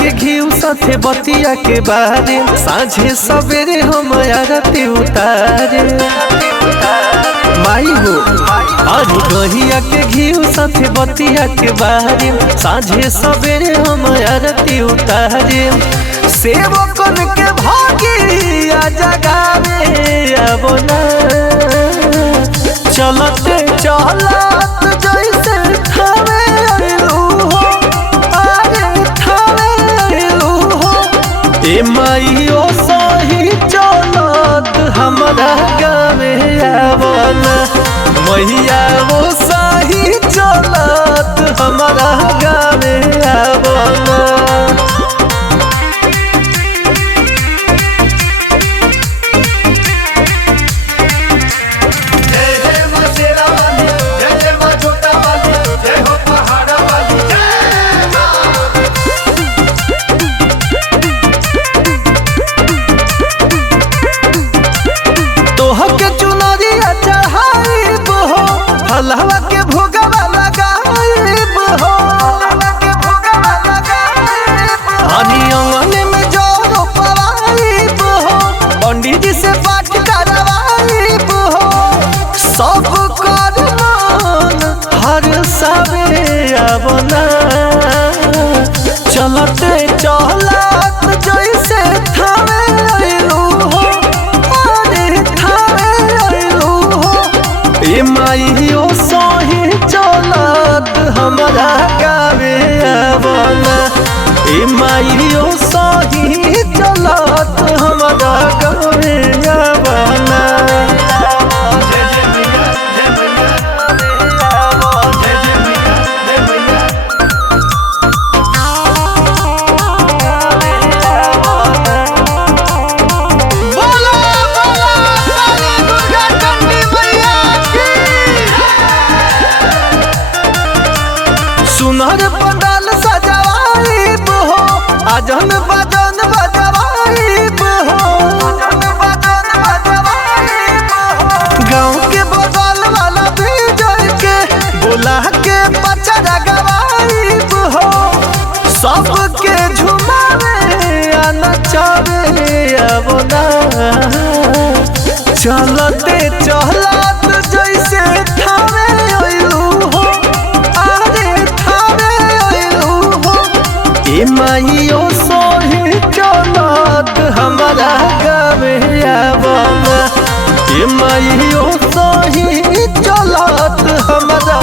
के घीव साथे बतिया के बारे साझे सवेरे हम आरती उतारे माई हो आज गहिया के घीव साथे बतिया के बारे साझे सवेरे हम आरती उतारे सेवकन के भागिया जगावे अब ना चलते चलत जैसे थावे अइलू हो अरे थावे अइलू हो ए माइयो सही चलत हमरा गावे आवना मैया वो सही चलत हमरा गावे आवना। हलवा के भोगवा लगाइब हो हनी अंगने में जोरो पवाइब हो पंडित जी से पाठ करवाइब हो सब कर मन हर सावे आवना चलते चलत जैसे थावे अइलू हो अरे थावे अइलू हो ए माइयो सही चलत हमरा गावे आवना ए माइयो सही चलत हमरा गावे आवना। सुनर पंडाल सजवाइब हो आजन बजन बजवाइब हो गाँव के बगल वाला विजय के बोला के पचरा गवाइब हो सबके झुमावे नचावे अब ना चलते चलत जैसे थावे अइलू हो ए माइयो सही चलत हमरा गावे आवना ए माइयो सही चलत हमरा